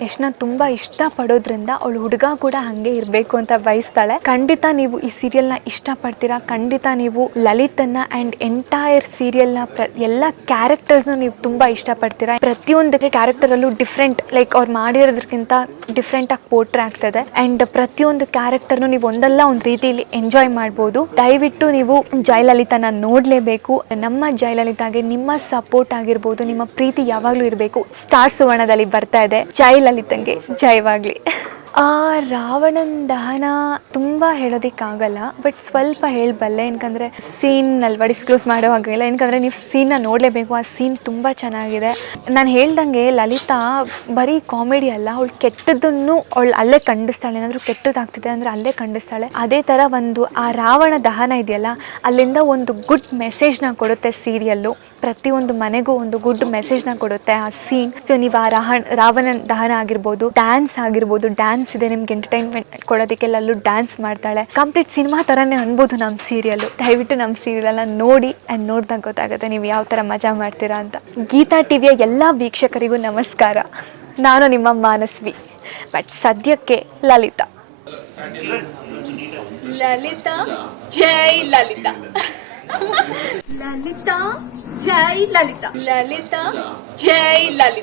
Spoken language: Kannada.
ಯಶ್ನ ತುಂಬ ಇಷ್ಟಪಡೋದ್ರಿಂದ ಅವಳು ಹುಡುಗ ಕೂಡ ಹಾಗೆ ಇರಬೇಕು ಅಂತ ಬಯಸ್ತಾಳೆ. ಖಂಡಿತ ನೀವು ಈ ಸೀರಿಯಲ್ನ ಇಷ್ಟಪಡ್ತೀರಾ. ಖಂಡಿತ ನೀವು ಲಲಿತನ್ನ ಆ್ಯಂಡ್ ಎಂಟೈರ್ ಸೀರಿಯಲ್ನ ಎಲ್ಲ ಕ್ಯಾರೆಕ್ಟರ್ಸ್ನು ನೀವು ತುಂಬ ಇಷ್ಟಪಡ್ತೀರಾ. ಪ್ರತಿಯೊಂದಕ್ಕೆ ಕ್ಯಾರೆಕ್ಟರಲ್ಲೂ ಡಿಫ್ರೆಂಟ್ ಲೈಕ್ ಅವ್ರು ಮಾಡಿರೋದಕ್ಕಿಂತ ಡಿಫ್ರೆಂಟಾಗಿ ಪೋರ್ಟ್ರೇ ಆಗ್ತದೆ. ಆ್ಯಂಡ್ ಪ್ರತಿಯೊಂದು ಕ್ಯಾರೆಕ್ಟರ್ನು ನೀವು ಒಂದಲ್ಲ ಒಂದು ರೀತಿಯಲ್ಲಿ ಎಂಜಾಯ್ ಮಾಡ್ಬೋದು. ದಯವಿಟ್ಟು ನೀವು ಜಯಲಲಿತಾನ ನೋಡಲೇಬೇಕು. ನಮ್ಮ ಜಯಲಲಿತಾಗೆ ನಿಮ್ಮ ಸಪೋರ್ಟ್ ಆಗಿರ್ಬೋದು, ನಿಮ್ಮ ಪ್ರೀತಿ ಯಾವಾಗಲೂ ಇರಬೇಕು. ಸ್ಟಾರ್ ಸುವರ್ಣದಲ್ಲಿ ಬರ್ತಾ ಇದೆ. ಜಯಲಲಿತಂಗೆ ಜಯವಾಗಲಿ. ರಾವಣನ ದಹನ ತುಂಬ ಹೇಳೋದಕ್ಕಾಗಲ್ಲ, ಬಟ್ ಸ್ವಲ್ಪ ಹೇಳಬಲ್ಲೆ. ಏನಕಂದರೆ ಸೀನಲ್ಲಿ ಡಿಸ್ಕ್ಲೋಸ್ ಮಾಡೋ ಹಾಗಿಲ್ಲ, ಏನಕಂದರೆ ನೀವು ಸೀನ್ನ ನೋಡಲೇಬೇಕು. ಆ ಸೀನ್ ತುಂಬ ಚೆನ್ನಾಗಿದೆ. ನಾನು ಹೇಳ್ದಂಗೆ ಲಲಿತಾ ಬರೀ ಕಾಮಿಡಿ ಅಲ್ಲ, ಅವಳು ಕೆಟ್ಟದ್ದನ್ನು ಅವಳು ಅಲ್ಲೇ ಖಂಡಿಸ್ತಾಳೆ. ಏನಾದರೂ ಕೆಟ್ಟದಾಗ್ತಿದೆ ಅಂದರೆ ಅಲ್ಲೇ ಖಂಡಿಸ್ತಾಳೆ. ಅದೇ ಥರ ಒಂದು ಆ ರಾವಣ ದಹನ ಇದೆಯಲ್ಲ, ಅಲ್ಲಿಂದ ಒಂದು ಗುಡ್ ಮೆಸೇಜ್ನ ಕೊಡುತ್ತೆ ಸೀರಿಯಲ್ಲು. ಪ್ರತಿಯೊಂದು ಮನೆಗೂ ಒಂದು ಗುಡ್ ಮೆಸೇಜ್ನ ಕೊಡುತ್ತೆ ಆ ಸೀನ್. ಸೊ ನೀವು ಆ ರಾವಣನ ದಹನ ಆಗಿರ್ಬೋದು, ಡ್ಯಾನ್ಸ್ ಆಗಿರ್ಬೋದು, ಡ್ಯಾನ್ಸ್ ಇದೆ ನಿಮ್ಗೆ ಎಂಟರ್ಟೈನ್ಮೆಂಟ್ ಕೊಡೋದಕ್ಕೆಲ್ಲ ಅಲ್ಲೂ ಡ್ಯಾನ್ಸ್ ಮಾಡ್ತಾಳೆ. ಕಂಪ್ಲೀಟ್ ಸಿನಿಮಾ ಥರನೇ ಅನ್ಬೋದು ನಮ್ಮ ಸೀರಿಯಲ್ಲು. ದಯವಿಟ್ಟು ನಮ್ಮ ಸೀರಿಯಲನ್ನು ನೋಡಿ ಆ್ಯಂಡ್ ನೋಡಿದಾಗ ಗೊತ್ತಾಗುತ್ತೆ ನೀವು ಯಾವ ಥರ ಮಜಾ ಮಾಡ್ತೀರಾ ಅಂತ. ಗೀತಾ ಟಿವಿಯ ಎಲ್ಲ ವೀಕ್ಷಕರಿಗೂ ನಮಸ್ಕಾರ. ನಾನು ನಿಮ್ಮ ಮಾನಸ್ವಿ. ಬಟ್ ಸದ್ಯಕ್ಕೆ ಲಲಿತಾ ಲಲಿತಾ ಜೈ ಲಲಿತಾ ಲಲಿತಾ ಜೈ ಲಲಿತಾ ಲಲಿತಾ ಜೈ ಲಲಿತಾ.